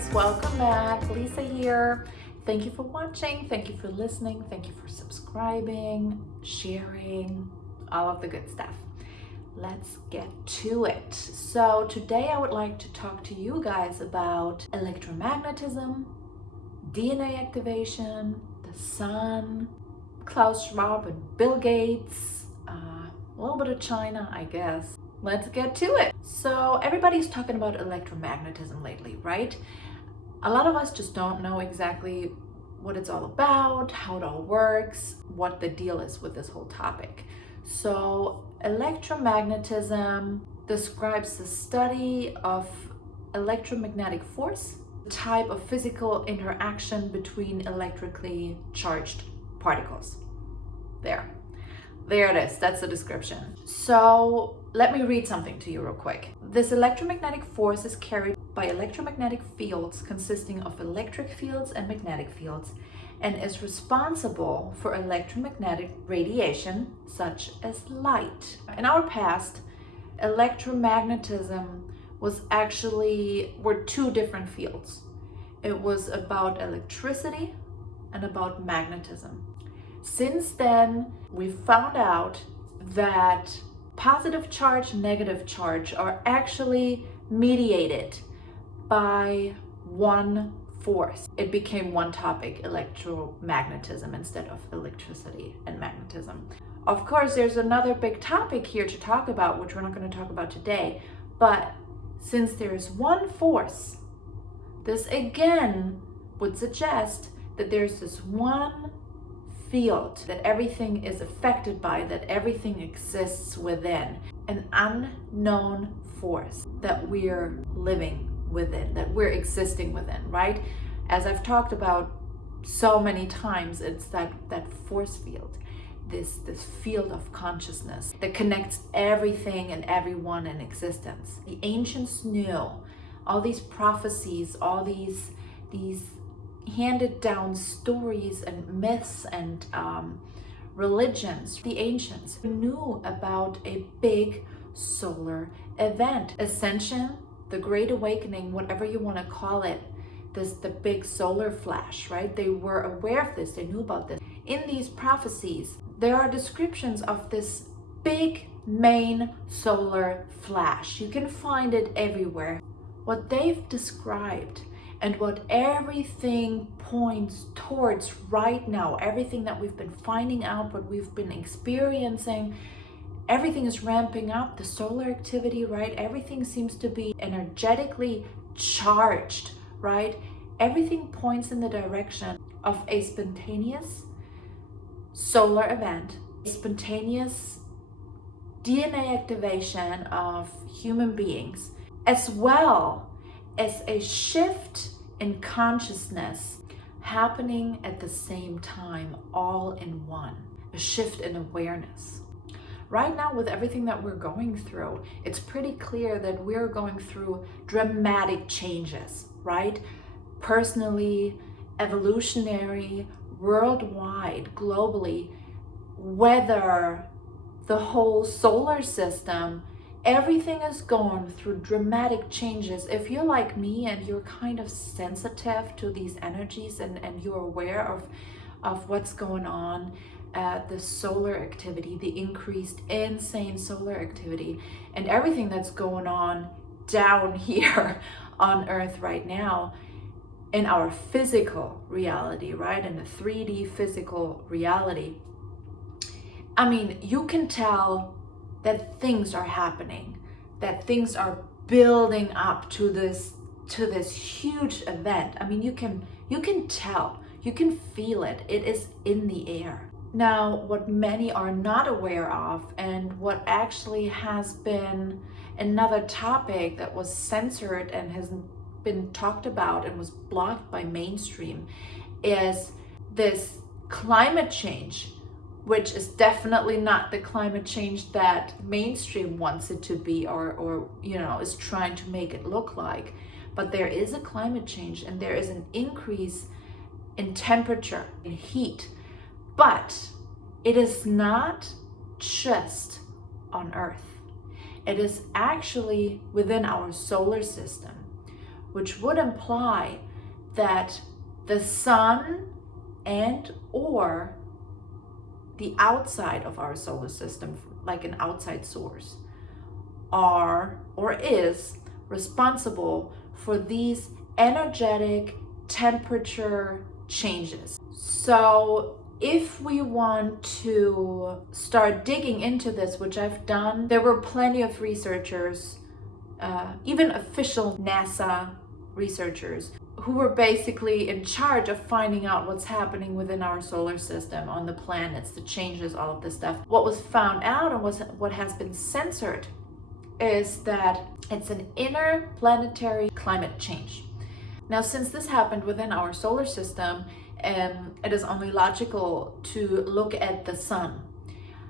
guys, welcome back. Lisa here. Thank you for watching, thank you for listening, thank you for subscribing, sharing, all of the good stuff. Let's get to it. So today I would like to talk to you guys about electromagnetism, DNA activation, the sun, Klaus Schwab and Bill Gates, a little bit of China, I guess. Let's get to it. So everybody's talking about electromagnetism lately, right? A lot of us just don't know exactly what it's all about, how it all works, what the deal is with this whole topic. So electromagnetism describes the study of electromagnetic force, the type of physical interaction between electrically charged particles. There it is, that's the description. So let me read something to you real quick. This electromagnetic force is carried by electromagnetic fields consisting of electric fields and magnetic fields, and is responsible for electromagnetic radiation such as light. In our past, electromagnetism were two different fields. It was about electricity and about magnetism. Since then, we found out that positive charge, negative charge are actually mediated by one force. It became one topic, electromagnetism, instead of electricity and magnetism. Of course, there's another big topic here to talk about, which we're not going to talk about today. But since there's one force, this again would suggest that there's this one field that everything is affected by, that everything exists within, an unknown force that we're living within, that we're existing within, right? As I've talked about so many times, it's that force field, this field of consciousness that connects everything and everyone in existence. The ancients knew all these prophecies, all these handed down stories and myths and religions. The ancients knew about a big solar event, Ascension, the Great Awakening, whatever you want to call it, the big solar flash, right? They were aware of this, they knew about this. In these prophecies, there are descriptions of this big main solar flash. You can find it everywhere. What they've described and what everything points towards right now, everything that we've been finding out, what we've been experiencing, everything is ramping up, the solar activity, right? Everything seems to be energetically charged, right? Everything points in the direction of a spontaneous solar event, a spontaneous DNA activation of human beings, as well as a shift in consciousness happening at the same time, all in one, a shift in awareness. Right now, with everything that we're going through, it's pretty clear that we're going through dramatic changes, right? Personally, evolutionary, worldwide, globally, whether the whole solar system, everything is going through dramatic changes. If you're like me and you're kind of sensitive to these energies and you're aware of what's going on, the solar activity, the increased insane solar activity, and everything that's going on down here on Earth right now in our physical reality, right? In the 3D physical reality. I mean, you can tell that things are happening, that things are building up to this huge event. I mean, you can tell, you can feel it. It is in the air. Now, what many are not aware of, and what actually has been another topic that was censored and hasn't been talked about and was blocked by mainstream, is this climate change, which is definitely not the climate change that mainstream wants it to be, or is trying to make it look like. But there is a climate change, and there is an increase in temperature, in heat. But it is not just on Earth. It is actually within our solar system. which would imply that the sun and or the outside of our solar system, like an outside source, are or is responsible for these energetic temperature changes. So if we want to start digging into this, which I've done, there were plenty of researchers, even official NASA researchers, who were basically in charge of finding out what's happening within our solar system, on the planets, the changes, all of this stuff. What was found out and what has been censored is that it's an interplanetary climate change. Now, since this happened within our solar system, it is only logical to look at the sun,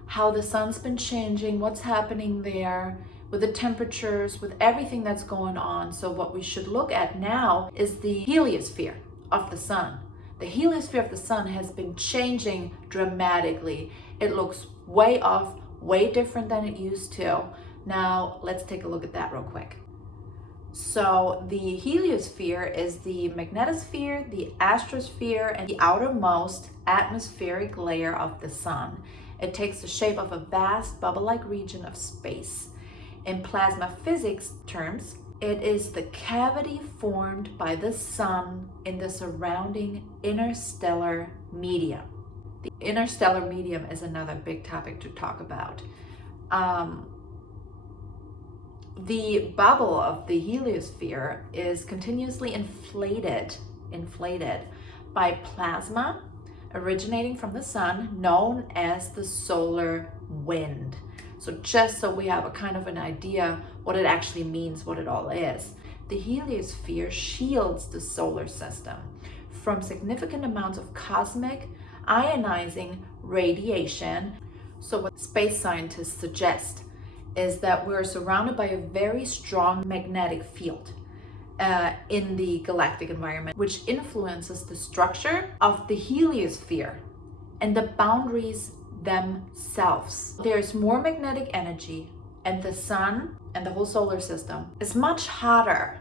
how the sun's been changing, what's happening there, with the temperatures, with everything that's going on. So what we should look at now is the heliosphere of the sun. The heliosphere of the sun has been changing dramatically. It looks way off, way different than it used to. Now, let's take a look at that real quick. So the heliosphere is the magnetosphere, the astrosphere, and the outermost atmospheric layer of the sun. It takes the shape of a vast bubble-like region of space. In plasma physics terms, it is the cavity formed by the sun in the surrounding interstellar medium. The interstellar medium is another big topic to talk about. The bubble of the heliosphere is continuously inflated by plasma originating from the sun, known as the solar wind. So just so we have a kind of an idea what it actually means, what it all is. The heliosphere shields the solar system from significant amounts of cosmic ionizing radiation. So what space scientists suggest is that we're surrounded by a very strong magnetic field in the galactic environment, which influences the structure of the heliosphere and the boundaries themselves. There's more magnetic energy, and the sun and the whole solar system is much hotter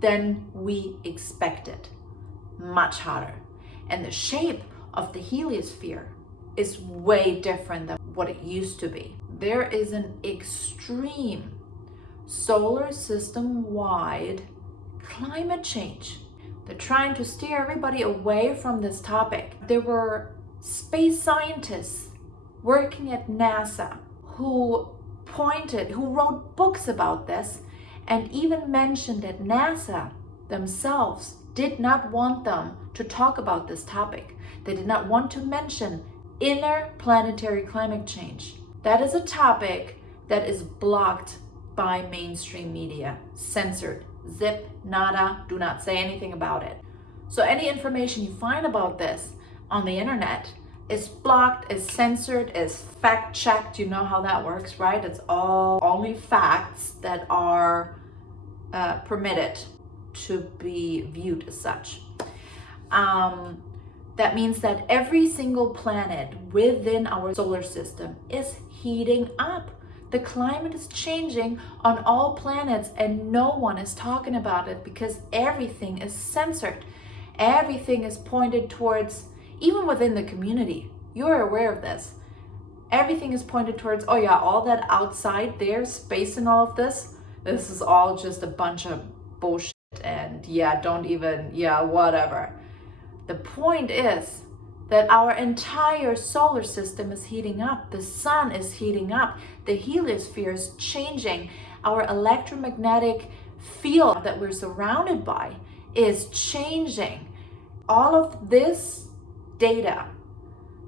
than we expected. Much hotter. And the shape of the heliosphere is way different than what it used to be. There is an extreme solar system-wide climate change. They're trying to steer everybody away from this topic. There were space scientists working at NASA who wrote books about this, and even mentioned that NASA themselves did not want them to talk about this topic. They did not want to mention interplanetary climate change. That is a topic that is blocked by mainstream media, censored, zip, nada, do not say anything about it. So any information you find about this on the internet is blocked, is censored, is fact-checked. You know how that works, right? It's all only facts that are permitted to be viewed as such. That means that every single planet within our solar system is heating up. The climate is changing on all planets, and no one is talking about it because everything is censored. Everything is pointed towards, even within the community, you're aware of this. Everything is pointed towards, oh yeah, all that outside there, space and all of this is all just a bunch of bullshit, and yeah, don't even, yeah, whatever. The point is that our entire solar system is heating up. The sun is heating up. The heliosphere is changing. Our electromagnetic field that we're surrounded by is changing. All of this data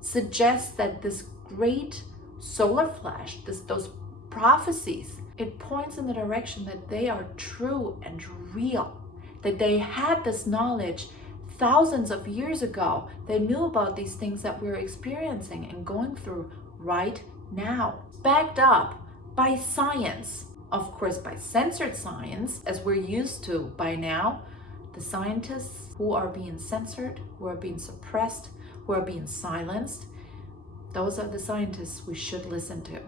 suggests that this great solar flash, those prophecies, it points in the direction that they are true and real, that they had this knowledge thousands of years ago. They knew about these things that we're experiencing and going through right now, backed up by science, of course, by censored science, as we're used to by now. The scientists who are being censored, who are being suppressed, who are being silenced, those are the scientists we should listen to.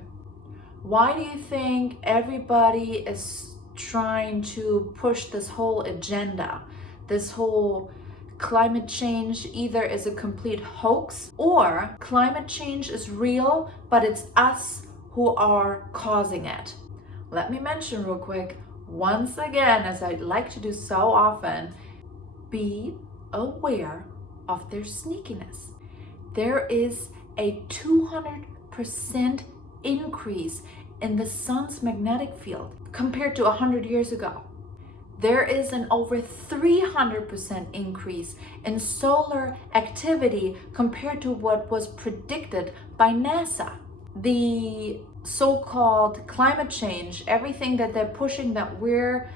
Why do you think everybody is trying to push this whole agenda, this whole climate change either is a complete hoax or climate change is real, but it's us who are causing it. Let me mention real quick, once again, as I'd like to do so often, be aware of their sneakiness. There is a 200% increase in the sun's magnetic field compared to 100 years ago. There is an over 300% increase in solar activity compared to what was predicted by NASA. The so-called climate change, everything that they're pushing that we're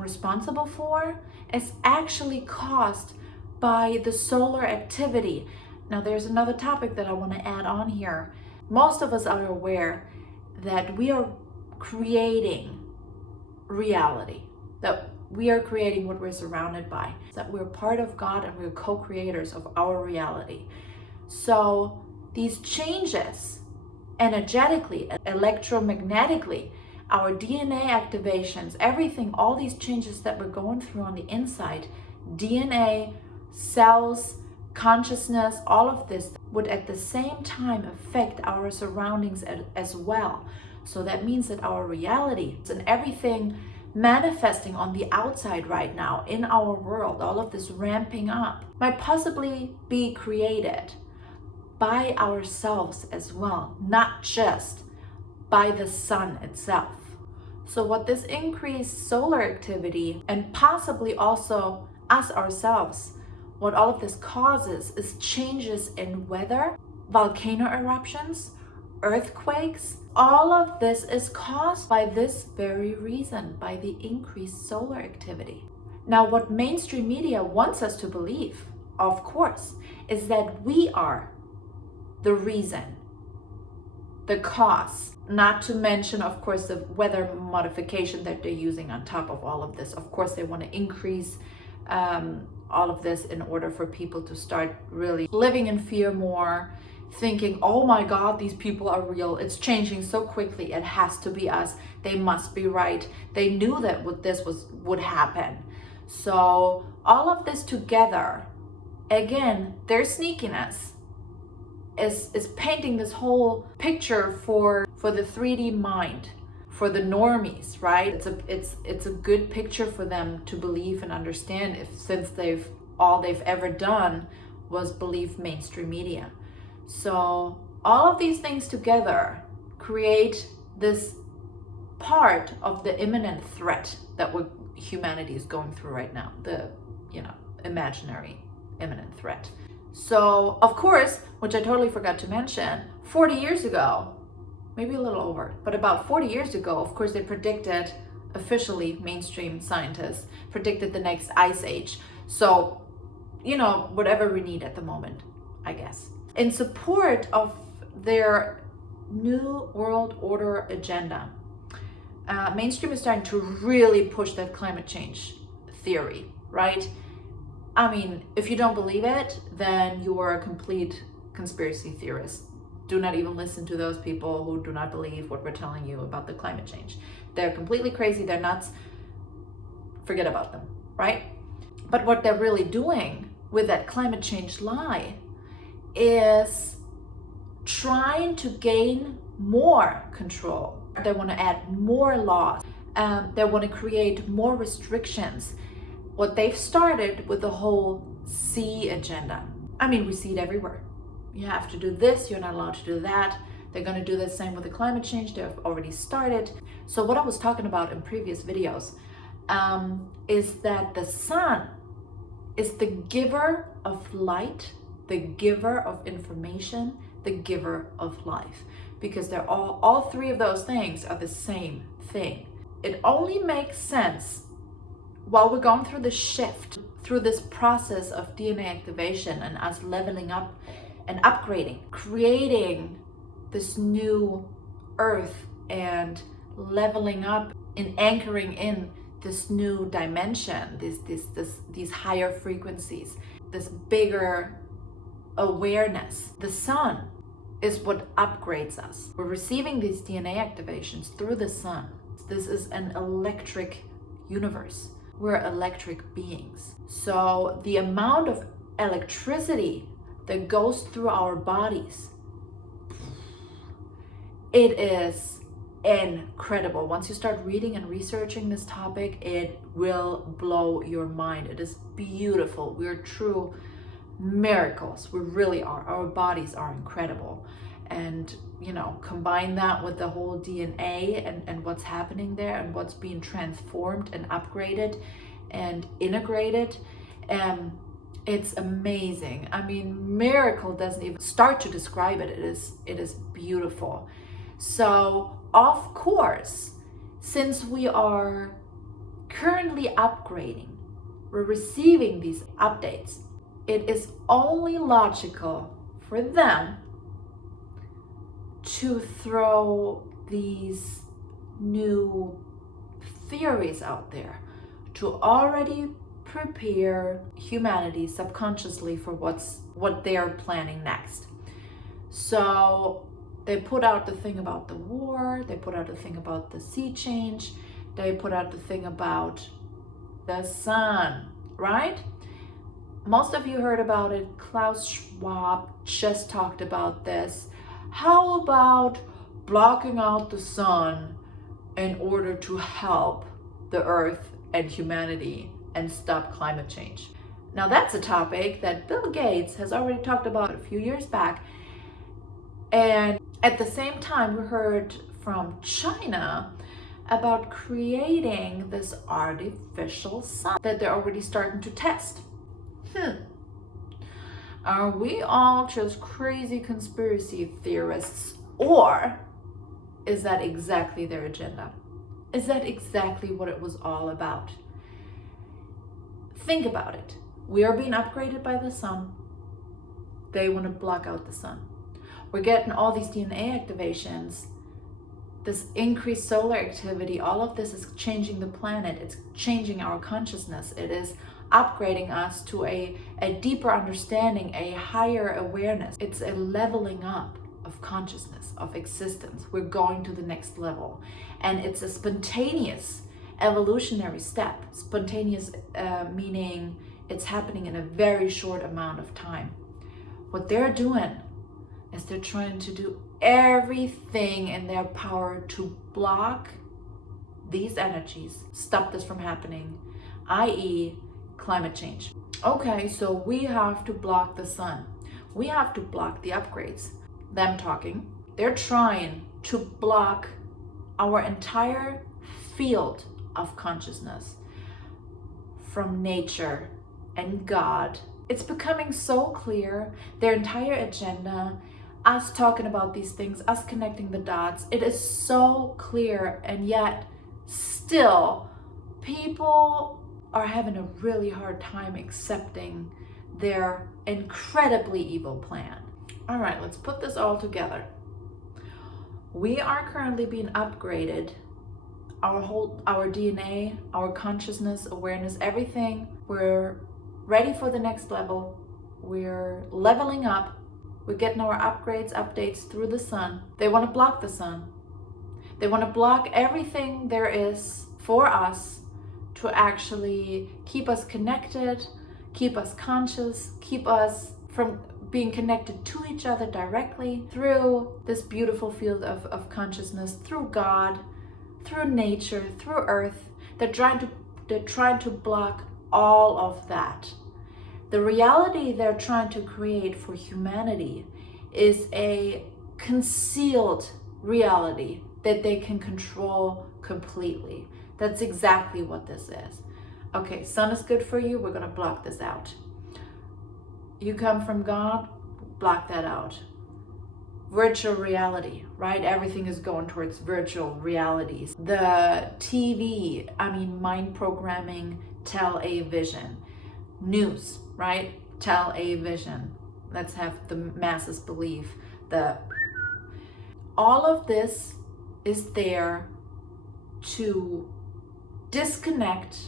responsible for, is actually caused by the solar activity. Now there's another topic that I want to add on here. Most of us are aware that we are creating reality, that we are creating what we're surrounded by, that we're part of God and we're co-creators of our reality. So these changes energetically, electromagnetically, our DNA activations, everything, all these changes that we're going through on the inside, DNA, cells, consciousness, all of this would at the same time affect our surroundings as well. So that means that our reality and everything manifesting on the outside right now in our world, all of this ramping up, might possibly be created by ourselves as well, not just by the sun itself. So what this increased solar activity and possibly also us ourselves, what all of this causes is changes in weather, volcano eruptions, earthquakes. All of this is caused by this very reason, by the increased solar activity. Now, what mainstream media wants us to believe, of course, is that we are the reason, the cause, not to mention, of course, the weather modification that they're using on top of all of this. Of course, they want to increase all of this in order for people to start really living in fear more, thinking, oh my God, these people are real. It's changing so quickly. It has to be us. They must be right. They knew that would happen. So all of this together, again, their sneakiness is painting this whole picture for the 3D mind, for the normies, right? It's a good picture for them to believe and understand, since all they've ever done was believe mainstream media. So all of these things together create this part of the imminent threat that humanity is going through right now, the imaginary imminent threat. So of course, which I totally forgot to mention, 40 years ago, maybe a little over, but about 40 years ago, of course, they predicted, officially mainstream scientists predicted the next ice age. So, whatever we need at the moment, I guess. In support of their new world order agenda, mainstream is starting to really push that climate change theory, right? I mean, if you don't believe it, then you are a complete conspiracy theorist. Do not even listen to those people who do not believe what we're telling you about the climate change. They're completely crazy, they're nuts. Forget about them, right? But what they're really doing with that climate change lie is trying to gain more control. They want to add more laws. They want to create more restrictions. What they've started with the whole C agenda. I mean, we see it everywhere. You have to do this, you're not allowed to do that. They're going to do the same with the climate change. They've already started. So what I was talking about in previous videos is that the sun is the giver of light, the giver of information, the giver of life, because they're all three of those things are the same thing. It only makes sense while we're going through the shift, through this process of DNA activation and us leveling up and upgrading, creating this new earth and leveling up and anchoring in this new dimension, these higher frequencies, this bigger awareness. The sun is what upgrades us. We're receiving these DNA activations through the sun. This is an electric universe. We're electric beings. So the amount of electricity that goes through our bodies, it is incredible. Once you start reading and researching this topic, it will blow your mind. It is beautiful. We're true miracles. We really are. Our bodies are incredible. And combine that with the whole DNA and what's happening there and what's being transformed and upgraded and integrated. It's amazing. I mean, miracle doesn't even start to describe it. It is beautiful. So, of course, since we are currently upgrading, we're receiving these updates, it is only logical for them to throw these new theories out there, to already prepare humanity subconsciously for what they are planning next. So they put out the thing about the war, they put out the thing about the sea change, they put out the thing about the sun, right? Most of you heard about it. Klaus Schwab just talked about this. How about blocking out the sun in order to help the earth and humanity and stop climate change? Now that's a topic that Bill Gates has already talked about a few years back. And at the same time, we heard from China about creating this artificial sun that they're already starting to test. Are we all just crazy conspiracy theorists, or is that exactly their agenda? Is that exactly what it was all about? Think about it. We are being upgraded by the sun. They want to block out the sun. We're getting all these DNA activations, this increased solar activity. All of this is changing the planet. It's changing our consciousness. It is upgrading us to a deeper understanding, a higher awareness. It's a leveling up of consciousness, of existence. We're going to the next level. And it's a spontaneous evolutionary step. Spontaneous meaning it's happening in a very short amount of time. What they're doing is they're trying to do everything in their power to block these energies, stop this from happening, i.e., climate change. Okay, so we have to block the sun. We have to block the upgrades. Them talking. They're trying to block our entire field of consciousness from nature and God. It's becoming so clear, their entire agenda, us talking about these things, us connecting the dots. It is so clear, and yet still people are having a really hard time accepting their incredibly evil plan. All right, let's put this all together. We are currently being upgraded. Our DNA, our consciousness, awareness, everything. We're ready for the next level. We're leveling up. We're getting our upgrades, updates through the sun. They want to block the sun. They want to block everything there is for us to actually keep us connected, keep us conscious, keep us from being connected to each other directly through this beautiful field of consciousness, through God, through nature, through earth. They're trying to block all of that. The reality they're trying to create for humanity is a concealed reality that they can control completely. That's exactly what this is. Okay, sun is good for you, we're gonna block this out. You come from God, block that out. Virtual reality, right? Everything is going towards virtual realities. The TV, mind programming, television. News, right? Television. Let's have the masses believe. All of this is there to disconnect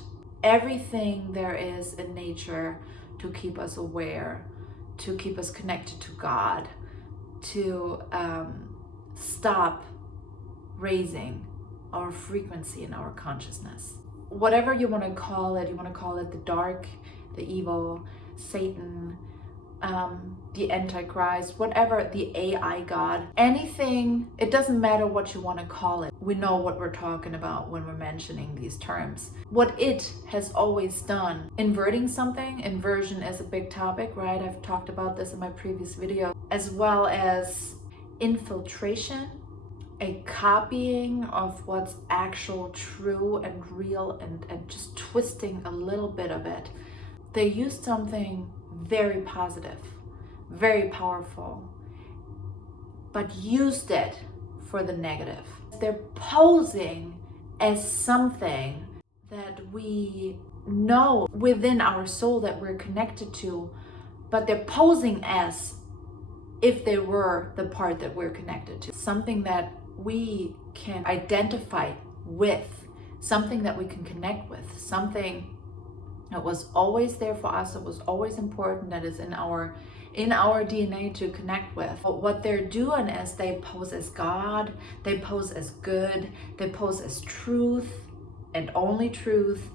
everything there is in nature to keep us aware, to keep us connected to God, to stop raising our frequency and our consciousness. Whatever you want to call it the dark, the evil, Satan, the Antichrist, whatever, the AI God, anything, it doesn't matter what you want to call it. We know what we're talking about when we're mentioning these terms. What it has always done, inverting something, inversion is a big topic, right? I've talked about this in my previous video, as well as infiltration, a copying of what's actual, true and real, and just twisting a little bit of it. They used something very positive, very powerful, but used it for the negative. They're posing as something that we know within our soul that we're connected to, but they're posing as if they were the part that we're connected to. Something that we can identify with, something that we can connect with, something that was always there for us, that was always important, that is in our DNA to connect with. But what they're doing is they pose as God, they pose as good, they pose as truth and only truth.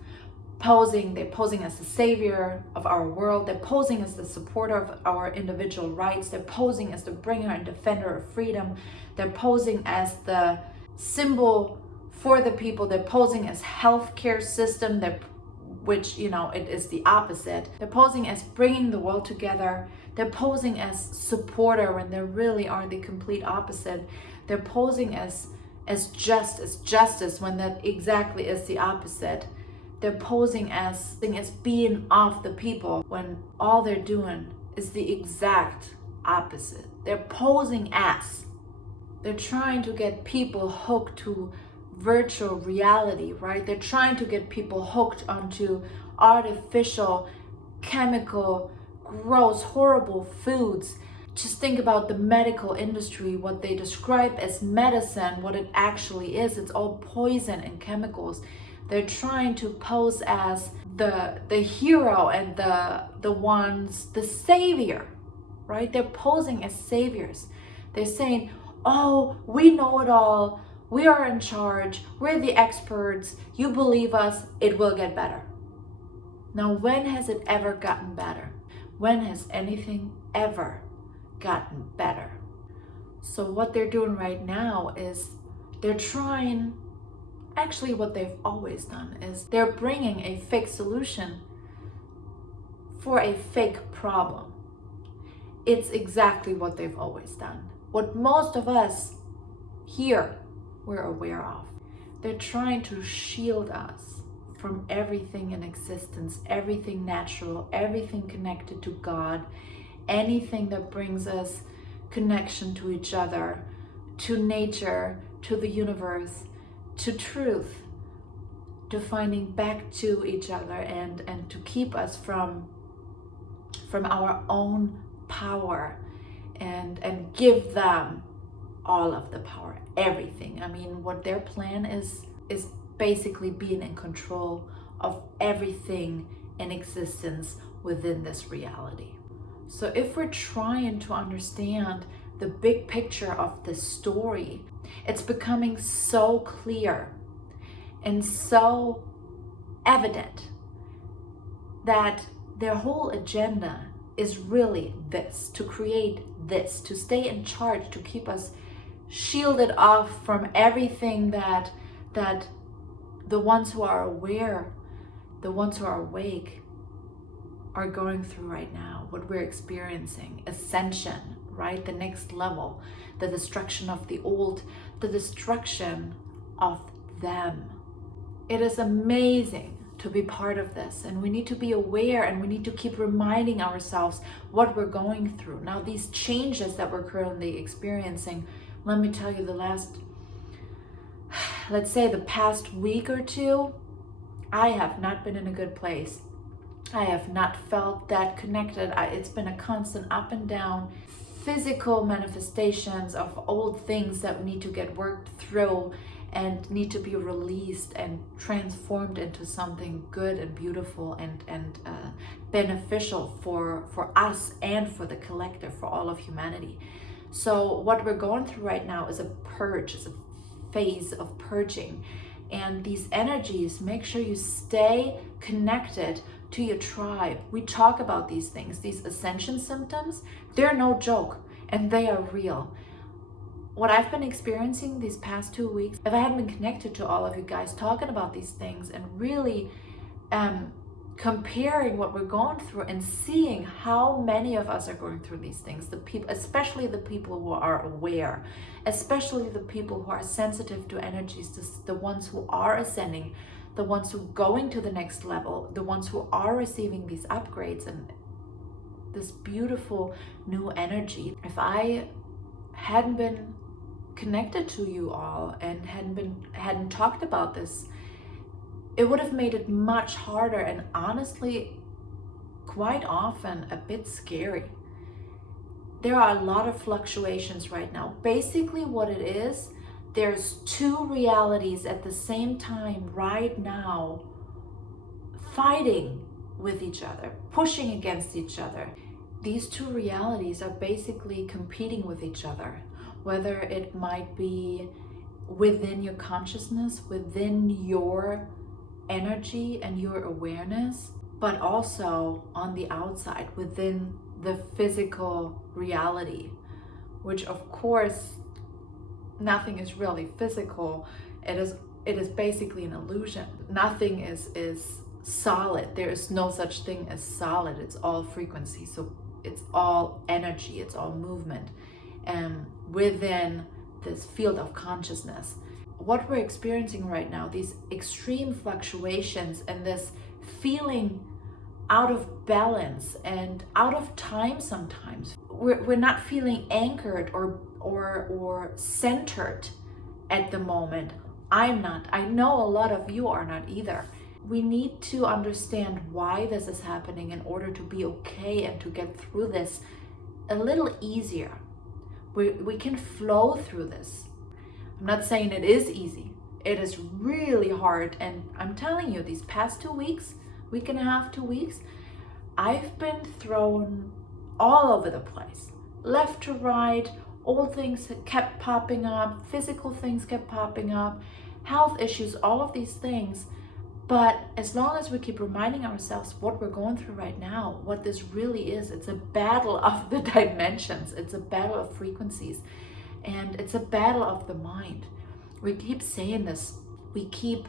They're posing as the savior of our world, they're posing as the supporter of our individual rights, they're posing as the bringer and defender of freedom, they're posing as the symbol for the people, they're posing as healthcare system, which, it is the opposite. They're posing as bringing the world together. They're posing as supporter when they really are the complete opposite. They're posing as justice when that exactly is the opposite. They're posing as being of the people when all they're doing is the exact opposite. They're posing as. They're trying to get people hooked to virtual reality, right? They're trying to get people hooked onto artificial, chemical, gross, horrible foods. Just think about the medical industry, what they describe as medicine, what it actually is. It's all poison and chemicals. They're trying to pose as the hero and the savior, right? They're posing as saviors. They're saying, oh, we know it all. We are in charge. We're the experts. You believe us. It will get better. Now, when has it ever gotten better? When has anything ever gotten better? So what they're doing right now is they're trying, actually what they've always done is they're bringing a fake solution for a fake problem. It's exactly what they've always done. What most of us here we're aware of. They're trying to shield us from everything in existence, everything natural, everything connected to God, anything that brings us connection to each other, to nature, to the universe, to truth, to finding back to each other, and to keep us from our own power and give them all of the power, everything. I mean, what their plan is basically being in control of everything in existence within this reality. So if we're trying to understand the big picture of this story, it's becoming so clear and so evident that their whole agenda is really this, to create this, to stay in charge, to keep us shielded off from everything that the ones who are aware, the ones who are awake are going through right now, what we're experiencing. Ascension, right? The next level, the destruction of the old, the destruction of them. It is amazing to be part of this, and we need to be aware, and we need to keep reminding ourselves what we're going through. Now, these changes that we're currently experiencing, let me tell you, let's say the past week or two, I have not been in a good place. I have not felt that connected. It's been a constant up and down, physical manifestations of old things that need to get worked through and need to be released and transformed into something good and beautiful and beneficial for us and for the collective, for all of humanity. So what we're going through right now is a purge, is a phase of purging. And these energies, make sure you stay connected to your tribe. We talk about these things, these ascension symptoms, they're no joke and they are real. What I've been experiencing these past 2 weeks, if I hadn't been connected to all of you guys talking about these things and really comparing what we're going through and seeing how many of us are going through these things, the people, especially the people who are aware, especially the people who are sensitive to energies, the ones who are ascending, the ones who are going to the next level, the ones who are receiving these upgrades and this beautiful new energy. If I hadn't been connected to you all and hadn't talked about this, it would have made it much harder and honestly quite often a bit scary. There are a lot of fluctuations right now. Basically what it is, there's two realities at the same time right now fighting with each other, pushing against each other. These two realities are basically competing with each other, whether it might be within your consciousness, within your energy and your awareness, but also on the outside, within the physical reality, which of course nothing is really physical. It is basically an illusion. Nothing is solid. There is no such thing as solid. It's all frequency. So it's all energy, it's all movement within this field of consciousness. What we're experiencing right now, these extreme fluctuations and this feeling out of balance and out of time sometimes. We're not feeling anchored or centered at the moment. I'm not. I know a lot of you are not either. We need to understand why this is happening in order to be okay and to get through this a little easier. We can flow through this. I'm not saying it is easy. It is really hard. And I'm telling you, these past 2 weeks, week and a half, 2 weeks, I've been thrown all over the place. Left to right, old things kept popping up, physical things kept popping up, health issues, all of these things. But as long as we keep reminding ourselves what we're going through right now, what this really is, it's a battle of the dimensions. It's a battle of frequencies. And it's a battle of the mind. We keep saying this. We keep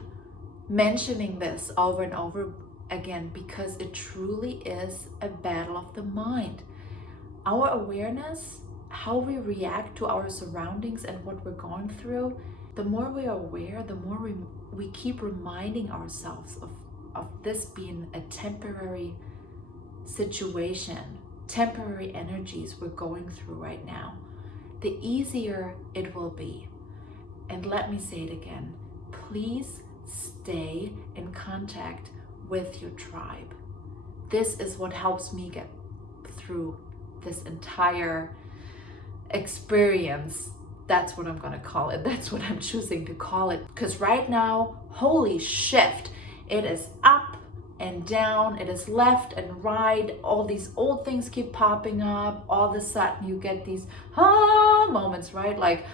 mentioning this over and over again because it truly is a battle of the mind. Our awareness, how we react to our surroundings and what we're going through, the more we are aware, the more we keep reminding ourselves of this being a temporary situation, temporary energies we're going through right now, the easier it will be. And let me say it again, please stay in contact with your tribe. This is what helps me get through this entire experience. That's what I'm going to call it. That's what I'm choosing to call it. Because right now, holy shift, it is up and down, it is left and right. All these old things keep popping up. All of a sudden you get these moments, right? Like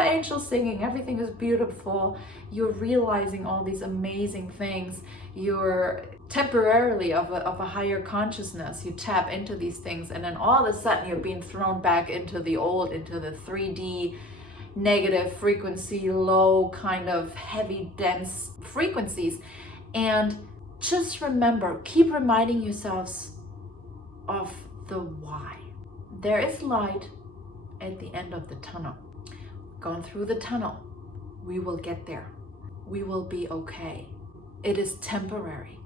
angels singing, everything is beautiful. You're realizing all these amazing things. You're temporarily of a higher consciousness. You tap into these things, and then all of a sudden you're being thrown back into the old, into the 3D negative frequency, low kind of heavy dense frequencies. And just remember, keep reminding yourselves of the why. There is light at the end of the tunnel. Going through the tunnel, we will get there. We will be okay. It is temporary.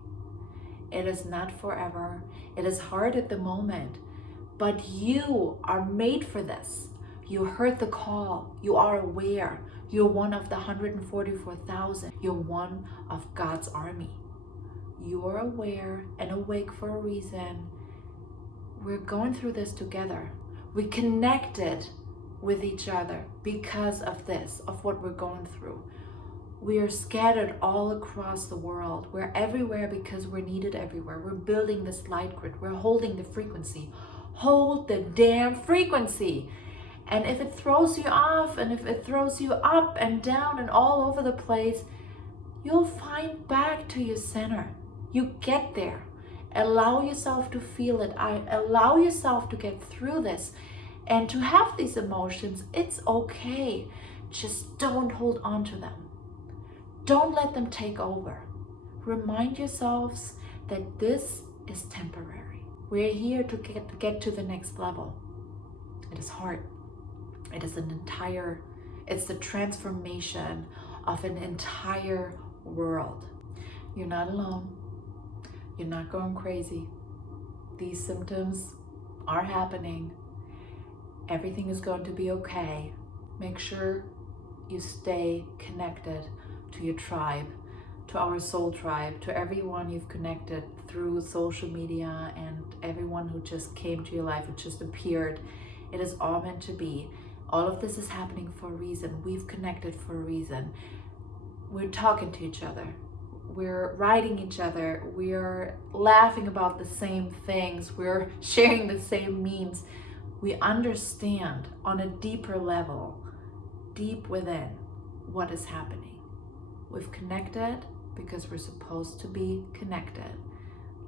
It is not forever. It is hard at the moment, but you are made for this. You heard the call. You are aware. You're one of the 144,000. You're one of God's army. You are aware and awake for a reason. We're going through this together. We connected with each other because of this, of what we're going through. We are scattered all across the world. We're everywhere because we're needed everywhere. We're building this light grid. We're holding the frequency. Hold the damn frequency. And if it throws you off, and if it throws you up and down and all over the place, you'll find back to your center. You get there. Allow yourself to feel it. Allow yourself to get through this and to have these emotions. It's okay. Just don't hold on to them. Don't let them take over. Remind yourselves that this is temporary. We're here to get to the next level. It is hard. It is it's the transformation of an entire world. You're not alone. You're not going crazy. These symptoms are happening. Everything is going to be okay. Make sure you stay connected to your tribe, to our soul tribe, to everyone you've connected through social media and everyone who just came to your life, who just appeared. It is all meant to be. All of this is happening for a reason. We've connected for a reason. We're talking to each other. We're writing each other. We're laughing about the same things. We're sharing the same memes. We understand on a deeper level, deep within, what is happening. We've connected because we're supposed to be connected.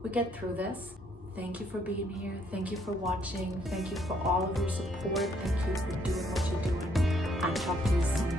We get through this. Thank you for being here. Thank you for watching. Thank you for all of your support. Thank you for doing what you're doing. I'll talk to you soon.